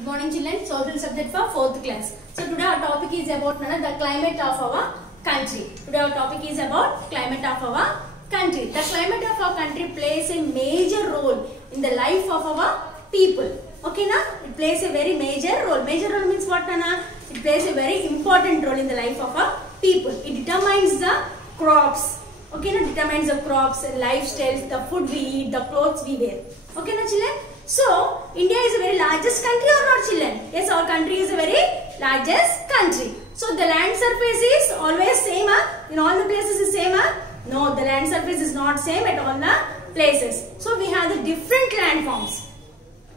Good morning children, social subject for 4th class. So today our topic is about the climate of our country. Today our topic is about climate of our country. The climate of our country plays a major role in the life of our people. Okay na? It plays a very major role. Major role means what na? It plays a very important role in the life of our people. It determines the crops. Okay na? Determines the crops, lifestyles, the food we eat, the clothes we wear. Okay na children? So, India is a very largest country or not children? Yes, our country is a very largest country. So, the land surface is always same in all the places is same No, the land surface is not same at all the places. So, we have the different landforms.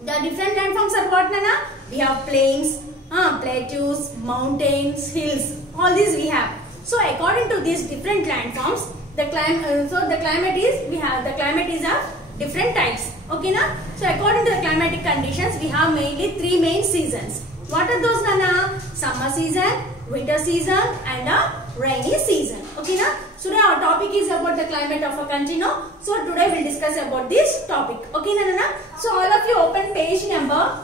The different landforms are what Nana? We have plains, plateaus, mountains, hills. All these we have. So, according to these different landforms, the climate is of different types. Okay na? So according to the climatic conditions, we have mainly three main seasons. What are those Nana? Summer season, winter season and a rainy season. Okay na? So today our topic is about the climate of a country. No? So today we will discuss about this topic. Okay Nana? So all of you open page number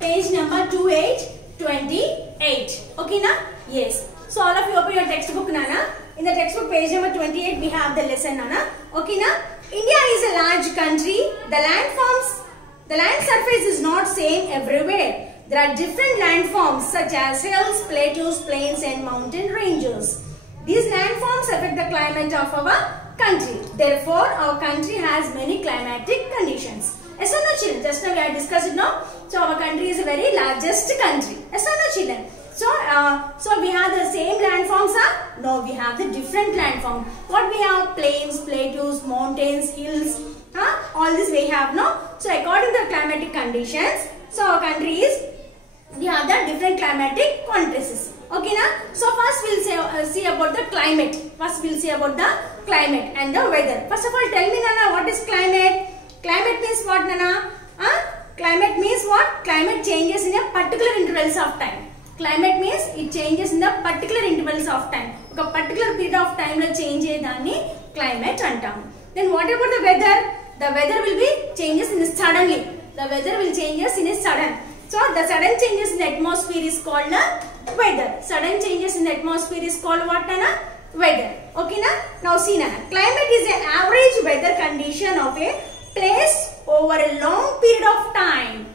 2828. Okay na? Yes. So all of you open your textbook Nana. In the textbook page number 28 we have the lesson Nana. Okay na? India is a large country. The land surface is not same everywhere. There are different landforms such as hills, plateaus, plains and mountain ranges. These landforms affect the climate of our country. Therefore, our country has many climatic conditions. Yes or no children? Just now we have discussed it now. So, our country is a very largest country. Yes or no children? So we have the same landforms? No, we have the different landforms. What we have? Plains, plateaus, mountains, hills. All this we have, no? So according to the climatic conditions, so our country is, we have the different climatic conditions. Okay na? So first we will see about the climate. First we will see about the climate and the weather. First of all, tell me Nana, what is climate? Climate means what Nana? Climate means what? Climate changes in a particular intervals of time. Climate means it changes in the particular intervals of time. A particular period of time will change climate antam. Then what about the weather? The weather will be changes in suddenly. The weather will changes in a sudden. So the sudden changes in the atmosphere is called weather. Sudden changes in the atmosphere is called what Nana? Weather. Okay na? Now see Nana. Climate is an average weather condition of a place over a long period of time.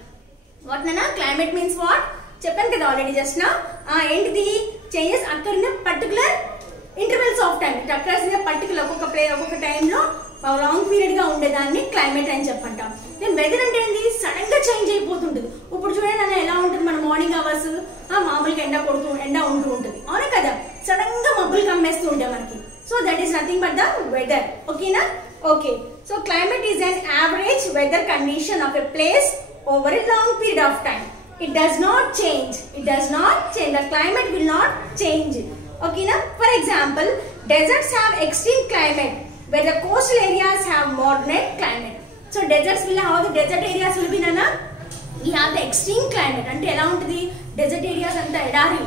What Nana? Climate means what? చెప్పాను కదా already just నా ఏంటిది changes అక్కర్ in particular intervals of time. It occurs in particular ఒక్కొక్క టైంలో long period గా ఉండేదాన్ని climate అని చెప్పంటాం. Then weather అంటే ఏంటి? సడన్ గా చేంజ్ అయిపోతుంటుంది. ఇప్పుడు చూడండి అన్న ఎలా ఉంటుంది మన మార్నింగ్ అవర్స్ మామూలుగా ఎండ ఉంటూ ఉంటుంది అవునా కదా, సడన్ గా మబ్బులు కమ్మేస్తూ ఉంటాయి మనకి. So that is nothing but the weather. ఓకేనా? Okay. So climate is an average weather condition of a place over a long period of time. It does not change. It does not change. The climate will not change. Okay na? For example, deserts have extreme climate where the coastal areas have moderate climate. So deserts will have the desert areas will be nana. We have the extreme climate. Ante ela untadi desert areas anta edari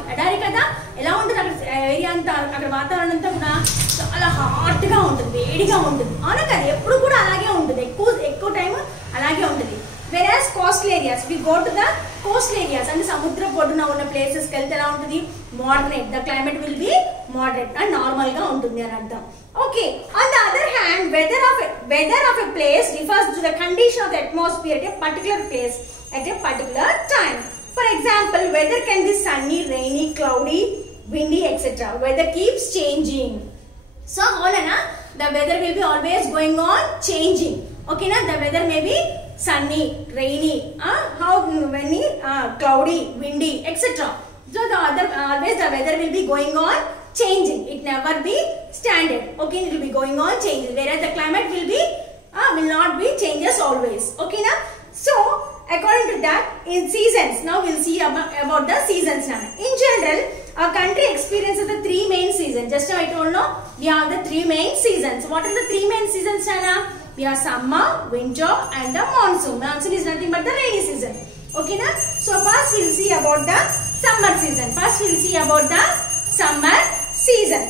kada ela untadi akada area anta akada vaatavaranam anta kuda chaala hot ga untadi, vediga untadi avuna kada eppudu kuda alage untadi, ekku time alage untadi. Whereas coastal areas, we go to the coastal areas and samudra poduna unna places ki elte ela untadi moderate. The climate will be moderate and normal ga untundi ani ardham. Okay. On the other hand, weather of a place refers to the condition of the atmosphere at a particular place at a particular time. For example, weather can be sunny, rainy, cloudy, windy, etc. Weather keeps changing. So, the weather will be always going on changing. Okay na? The weather may be sunny, rainy, cloudy, windy, etc. So always the weather will be going on changing. It never be standard. Okay, it will be going on changing. Whereas the climate will not be changes always. Okay na? So according to that, in seasons, now we will see about the seasons now. In general, our country experiences the three main seasons. Just now I told no, we have the three main seasons. What are the three main seasons, Nana? We have summer, winter and the monsoon. Monsoon is nothing but the rainy season. Okay na? So first we will see about the summer season. First we will see about the summer season.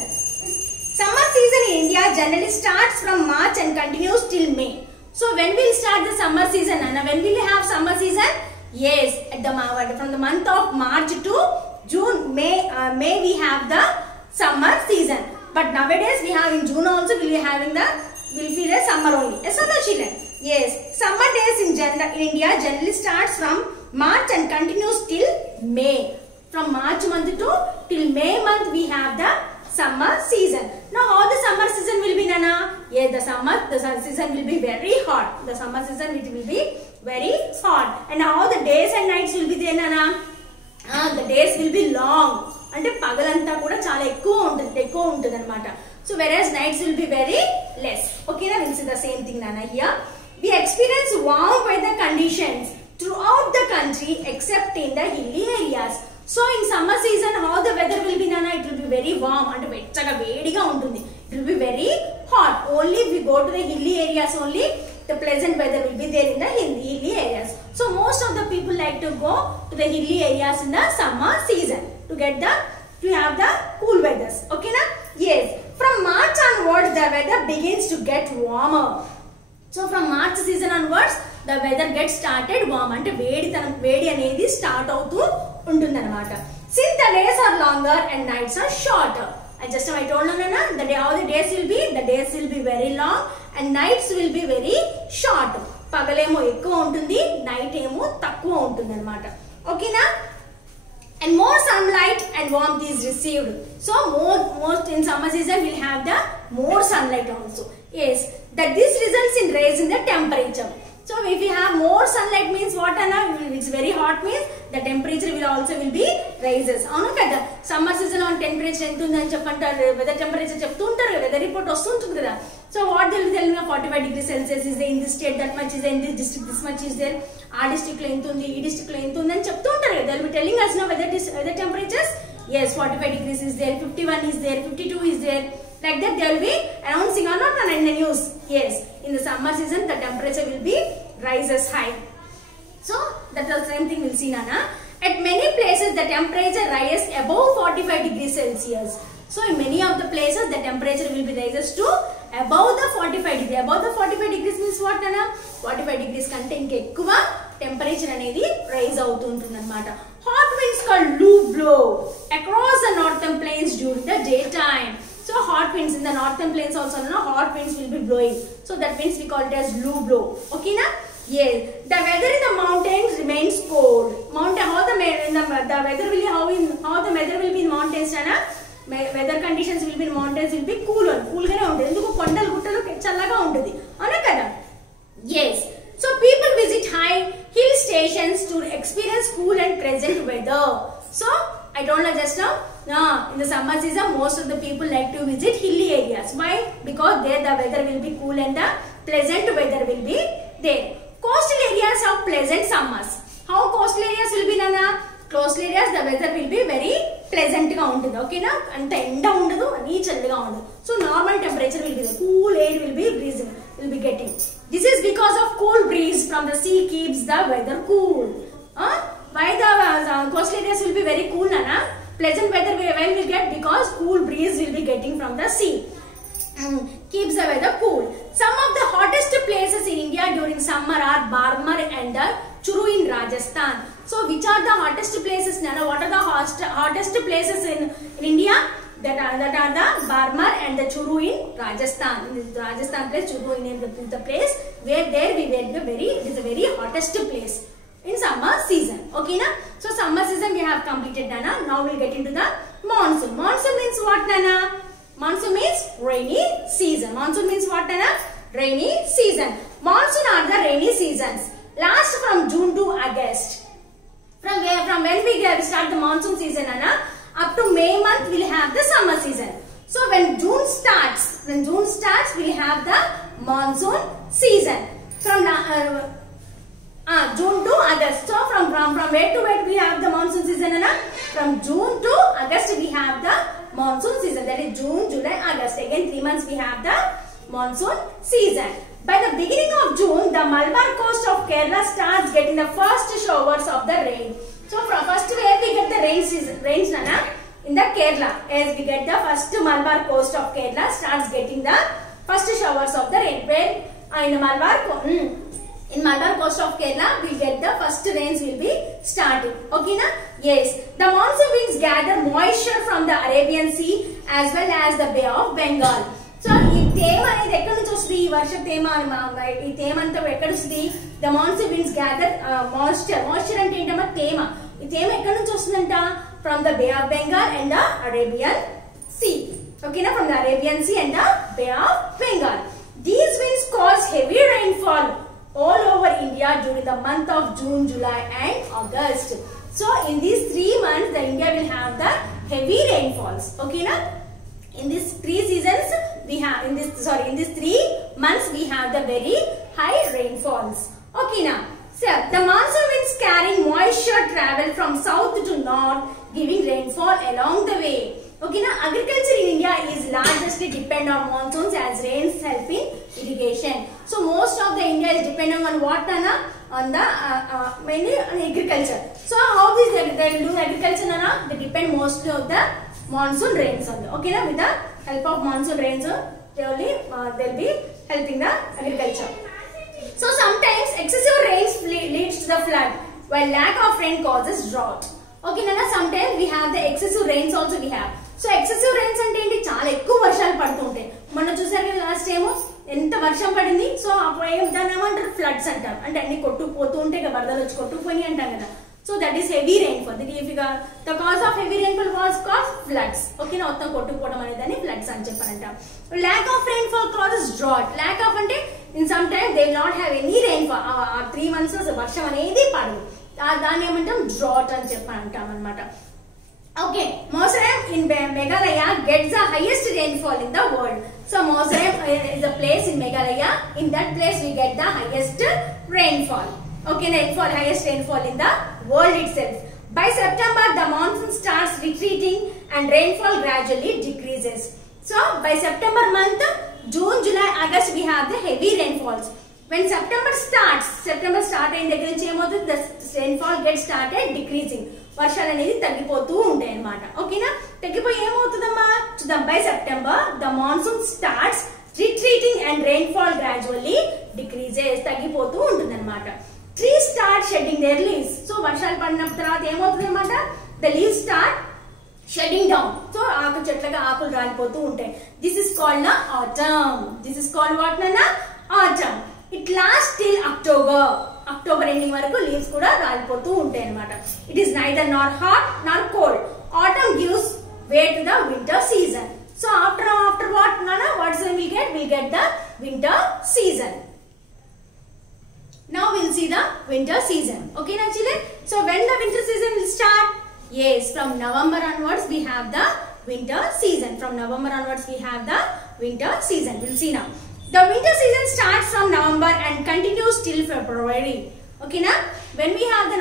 Summer season in India generally starts from March and continues till May. So when we will start the summer season, Anna? When will we have summer season? Yes, at the from the month of March to June, May we have the summer season. But nowadays we have in June also we'll be the summer only. Yes or no, children? Yes, summer days in India generally starts from March and continues till May. From March month to till May month we have the summer season. Now how the summer season will be, Nana? Yes, the summer season will be very hot. The summer season it will be very hot. And how the days and nights will be there, Nana? The days will be long. అంటే పగలంతా కూడా చాలా ఎక్కువ ఉంటుంది అన్నమాట. So whereas nights will be very less. Okay, now we'll see the same thing, Nana. Here we experience warm weather conditions throughout the country except in the hilly areas. So in summer season how the weather will be, Nana? It will be very warm. అంటే వెచ్చగా వేడిగా ఉంటుంది. It will be very hot. Only if we go to the hilly areas only the pleasant weather will be there in the hilly areas. So most of the people like to go to the hilly areas in the summer season to have the cool weathers. Okay, na? Yes. From March onwards the weather begins to get warmer. So from March season onwards the weather gets started warm. అంటే వేడి అనేది start అవుతూ ఉంటుంది అన్నమాట. Since the days are longer and nights are shorter. I told you, Nana, how the days will be very long and nights will be very short. పగలేమో ఎక్కువ ఉంటుంది, night ఏమో తక్కువ ఉంటుంది అన్నమాట. ఓకేనా? And more sunlight and warmth is received. So most in summer season we'll have the more sunlight also. Yes, that this results in raise in the temperature. So if you have more sunlight means what, Anna? It's very hot means the temperature will be rises. Avunu kada summer season on temperature ఎంత ఉందని చెప్పంటారు, weather temperature చెప్తూ ఉంటారు, weather report వస్తుంటుంది కదా. So what they will tell me 45 degrees Celsius is there in this state, that much is there in this district, this much is there, ఆ district లో ఎంత ఉంది, ఈ district లో ఎంత ఉంది అని చెప్తూ ఉంటారు కదా. They will be telling us now weather temperatures. Yes, 45 degrees is there, 51 is there, 52 is there. Like that they will be announcing or not in the news. Yes, in the summer season the temperature will be rises high. So that's the same thing we'll see, Nana. At many places the temperature rises above 45 degrees Celsius. So in many of the places the temperature will be rises to above the 45 degrees. Above the 45 degrees means what, Nana? 45 degrees కంటే ఇంకా ఎక్కువ temperature అనేది rise అవుతూ ఉంటుంది అన్నమాట. Hot winds called Loo blow across the northern plains during the daytime. So hot winds in the northern plains also, no, hot winds will be blowing. So that means we call it as Loo blow. Okay, na? Yes. The weather in the mountains remains cold. How the weather will be in mountains, Nana? Weather conditions will be in mountains will be cool gaane untundi. Enduku kondalu guttalu challaga untundi. Avuna kada? Yes. So people visit high hill stations to experience cool and pleasant weather. So I told you just now, in the summer season most of the people like to visit hilly areas. Why? Because there the weather will be cool and the pleasant weather will be there. Coastal areas have pleasant summers. How coastal areas will be, Nana? Coastal areas the weather will be very pleasant ga untundi. Okay na? Anta enda undadu ani challga undadu. So normal temperature will be there. Cool air will be breezing, will be getting. This is because of cool breeze from the sea keeps the weather cool. Why the coastal areas will be very cool, Nana? Pleasant weather when we get because cool breeze will be getting from the sea. Keeps the weather cool. Some of the hottest places in India during summer are Barmar and the Churu in Rajasthan. So which are the hottest places, Nana? What are the hottest places in India? That are the Barmar and the Churu in Rajasthan. In the Rajasthan place, Churu is the place where there we get it is a very hottest place in summer season. Okay, na? So summer season we have completed, Nana. Now we'll get into the monsoon. Monsoon means what, Nana? Monsoon means rainy season. Monsoon means what, Nana? Rainy season. Monsoon are the rainy seasons. Last from June to August. From when we start the monsoon season, Nana, up to May month we'll have the summer season. So when June starts we'll have the monsoon season. From June to August. So from where to where we have the monsoon season, Nana? From June to August we have the monsoon season. That is June, July, August. Again 3 months we have the monsoon season. By the beginning of June, the Malabar coast of Kerala starts getting the first showers of the rain. So from first where we get the rains, Nana? In the Kerala. As we get the first Malabar coast of Kerala starts getting the first showers of the rain. Where in the Malabar In Malabar coast of Kerala, we'll get the first rains will be starting. Okay, na? Yes. The monsoon winds gather moisture from the Arabian Sea as well as the Bay of Bengal. So, ఈ తేమ అనేది ఎక్కడి నుంచి వస్తుంది? ఈ వర్ష తేమ ఈ తేమ అంతా ఎక్కడ వస్తుంది? The monsoon winds gather moisture. Moisture అంటే ఏంటమ్మా? తేమ. ఈ తేమ ఎక్కడి నుంచి వస్తుందంట? From the Bay of Bengal and the Arabian Sea. Okay, na? From the Arabian Sea and the Bay of Bengal. These winds cause heavy rainfall all over India during the month of June, July and August. So in these 3 months the India will have the heavy rainfalls. Okay, na? In these 3 seasons we have in these 3 months we have the very high rainfalls. Okay, na? So the monsoon winds carrying moisture travel from south to north, giving rainfall along the way. Okay, na? Agriculture in India is largely depend on monsoons as rains help in irrigation. So most of the India is depending on what, Anna? On the mainly on agriculture. So how they will do agriculture, Anna? They depend mostly on the monsoon rains only. Okay, na? With the help of monsoon rains, they'll be helping the agriculture. So sometimes excessive rains leads to the flood, while lack of rain causes drought. Okay, Nana, sometimes we have the excessive rains also we have. So excessive rains అంటే ఏంటి? చాలా ఎక్కువ వర్షాలు పడుతూ ఉంటాయి. మొన్న చూసారు కదా లాస్ట్ టైం ఎంత వర్షం పడింది. సో అప్పుడు దాన్ని ఏమంటారు? ఫ్లడ్స్ అంటారు. అంటే అన్ని కొట్టుకుపోతూ ఉంటాయి కదా, వరదలు వచ్చి కొట్టుకుపోయి అంటాం కదా. So that is heavy rainfall. The cause of heavy rainfall was caused floods. Okay, na? మొత్తం కొట్టుకుపోవడం అనేది ఫ్లడ్స్ అని చెప్పారంట. Lack of rainfall causes drought. Lack of అంటే in some time they will not have any rainfall. 3 months లో వర్షం అనేది పడదు. దాన్ని ఏమంటాం? డ్రాట్ అని చెప్పంటాం అన్నమాట. Okay, Mosaram in Meghalaya gets the highest rainfall in the world. So Mosaram is a place in Meghalaya. In that place we get the highest rainfall. Okay, highest rainfall in the world itself. By September the monsoon starts retreating and rainfall gradually decreases. So by September month, June, July, August we have the heavy rainfalls. When September start అయిన దగ్గర నుంచి ఏమవుతుంది? The rainfall gets started decreasing. వర్షాలు అనేది తగ్గిపోతూ ఉంటాయి అన్నమాట. ఓకేనా? తగ్గిపోయి ఏమవుతుందమ్మా? By September the monsoon starts retreating and rainfall gradually decreases. తగ్గిపోతూ ఉంటుంది అన్నమాట. Trees start shedding their leaves. So వర్షాలు పడిన తర్వాత ఏమవుతుంది అన్నమాట? The leaves start shedding down. So ఆకు చెట్లగా ఆకులు రాలిపోతూ ఉంటాయి. This is called autumn. This is called what, Nana? Autumn. It lasts till October. October ending వరకు leaves కూడా రాలిపోతూ ఉంటాయి అన్నమాట. It is neither nor hot nor cold. Autumn gives way to the winter season. So after what, Nana? What season we get? We get the winter season. Now we'll see the winter season. Okay, na children? So when the winter season will start? Yes, from November onwards we have the winter season. From November onwards we have the winter season. We'll see now. The winter season starts from November and continues till February. Okay, na? When we have the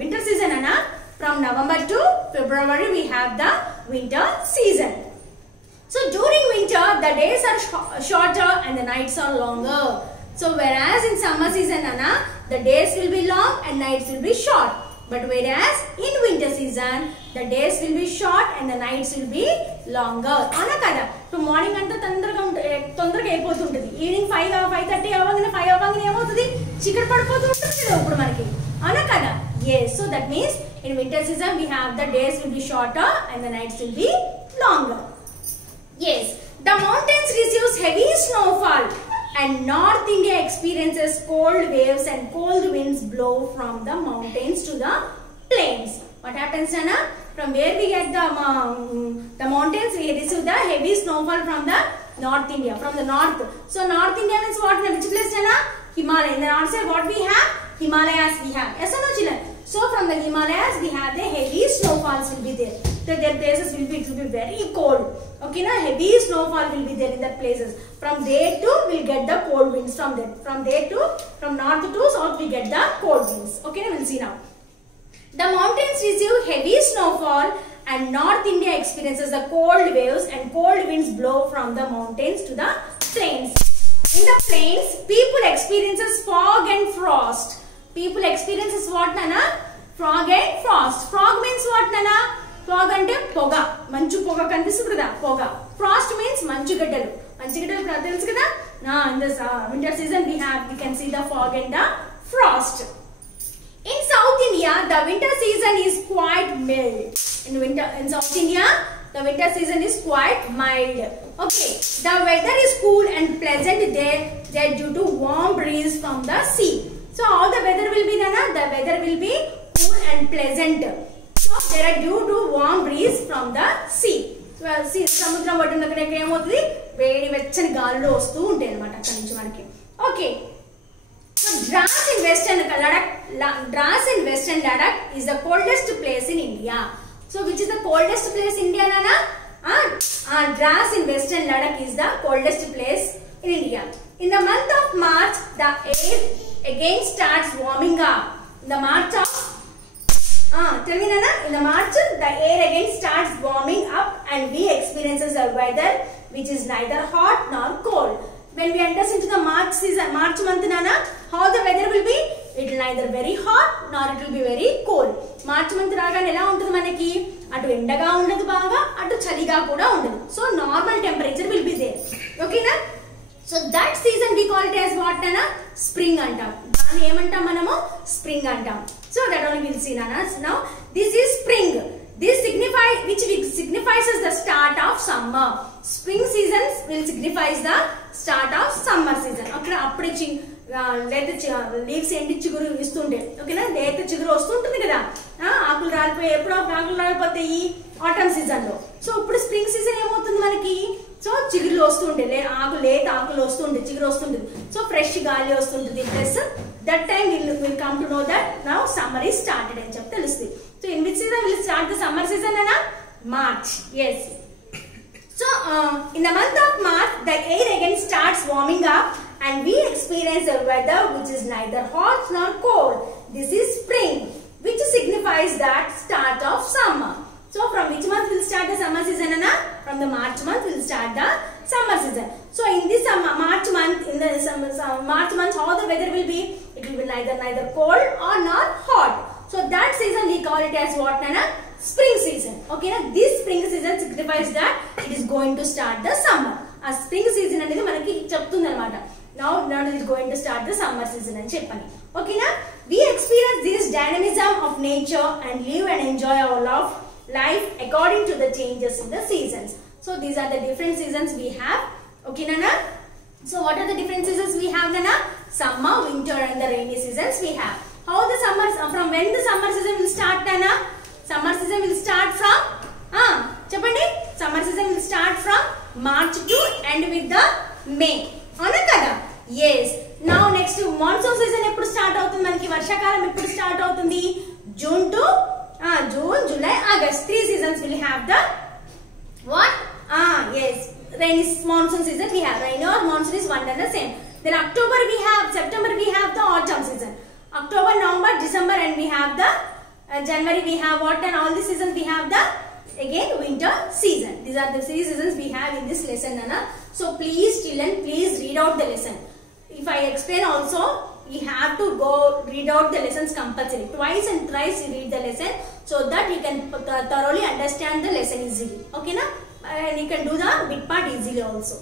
winter season, Anna, from November to February we have the winter season. So during winter the days are shorter and the nights are longer. So whereas in summer season, Anna, the days will be long and nights will be short. But whereas in winter season, the days will be short and the nights will be longer. Ana kada. So morning anta తొందరగా అయిపోతుంటది. Evening 5:30 అవ్వగానే 5 అవ్వగానే ఏమవుతుంది? చీకటి పడిపోతూ ఉంటుంది కదా ఇప్పుడు మనకి. అవునా కదా? Yes. So that means in winter season we have the days will be shorter and the nights will be longer. Yes. The mountains receives heavy snowfall and North India experiences cold waves and cold winds blow from the mountains to the plains. What happens, Anna? From where we get the mountains, we receive the heavy snowfall from the North India, from the north. So North India means what? Which place, Anna? Himalaya. In the north side, what we have? Himalayas we have. Yes or no, children? So from the Himalayas, we have the heavy snowfalls will be there. So their places will be very cold. Okay, na? Heavy snowfall will be there in that places. From there to we'll get the cold winds from there. From north to south we get the cold winds. Okay, na? We'll see now. The mountains receive heavy snowfall and North India experiences the cold waves and cold winds blow from the mountains to the plains. In the plains, people experiences fog and frost. People experiences what, Nana? Fog and frost. Fog means what, Nana? Fog ante poga. Manchu poga kanipistundi kada? Poga. Frost means manchu gaddelu. Manchu gaddelu telusu kada? Now in this winter season we can see the fog and the frost. In South India, the winter season is quite mild. In South India, the winter season is quite mild. Okay, the weather is cool and pleasant there due to warm breeze from the sea. So how the weather will be then? The weather will be cool and pleasant. So there are due to warm breeze from the sea. So see, samudram ఒడ్డున దగ్గర ఏమవుతుంది, వేడి వెచ్చని గాలులు వస్తూ ఉంటాయి అన్నమాట అక్కడి నుంచి మనకి. Okay, so Dras in Western Ladakh is the coldest place in India. So which is the coldest place in India, Nana? Dras in Western Ladakh is the coldest place in India. In the month of March, the air again starts warming up. In the March of tell me, Nana. In the March, the air again starts warming up and we experiences a weather which is neither hot nor cold. When we enter into the March season, March month, Nana, how the weather will be? It will neither very hot nor it will be very cold. March month రాగానే ఎలా ఉంటుంది మనకి, అటు ఎండగా ఉండదు బాగా, అటు చలిగా కూడా ఉండదు. So normal temperature will be there. Okay na? So that season we call it as what, Nana? Spring antam. దాన్ని ఏమంటాం మనము? Spring antam. So that only we'll see, Nana. Now this is spring. This signifies as the start of summer. Spring seasons will signifies the start of summer season. Okay, appude leaves endi chiguru istunde. Okay na, leatha chiguru వస్తుంటుంది కదా, ఆకులు రాలిపోయి ఎప్పుడు ఆకులు రాలిపోతాయి autumn season లో. So ఇప్పుడు spring season ఏమవుతుంది మనకి, సో చిగురు వస్తుండే, లేత ఆకులు వస్తుండే, చిగురు వస్తుంటుంది, సో ఫ్రెష్ గాలి వస్తుంటుంది. Plus that time we'll come to know that now summer is started అని చెప్పి తెలుస్తుంది. So in which season will start the summer season, Nana? March. Yes. So in the month of March, the air again starts warming up and we experience a weather which is neither hot nor cold. This is spring, which signifies that start of summer. So from which month will start the summer season, Nana? From the March month will start the summer season. So in this March month, March month, how the weather will be? It will be neither cold or not hot. So that season we call it as what, Nana? Spring season. Okay, na? This spring season signifies that it is going to start the summer. A spring season అనేది మనకి చెప్తుంది అన్నమాట. Now it is going to start the summer season అని చెప్పని. Okay na? We experience this dynamism of nature and live and enjoy our life according to the changes in the seasons. So these are the different seasons we have. Okay, Nana? So what are the different seasons we have, Nana? Summer, winter and the rainy seasons we have. How the summers, from when the summer season will start, Nana? Summer season will start from చెప్పండి, summer season will start from March to end with the May. అవునా కదా? Yes. Now next monsoon season ఎప్పుడు start అవుతుంది మనకి, వర్షాకాలం ఎప్పుడు start అవుతుంది? June, July, August. 3 seasons will have the what? Yes, rainy monsoon season we have. Rainy or monsoon is one and the same. Then September we have the autumn season. October, November, December and we have the January we have what, and all the seasons we have the again winter season. These are the 3 seasons we have in this lesson, Nana. So please children, please read out the lesson. If I explain also, you have to go read out the lessons compulsory. Twice and thrice you read the lesson so that you can thoroughly understand the lesson easily. Okay na? And you can do the bit part easily also.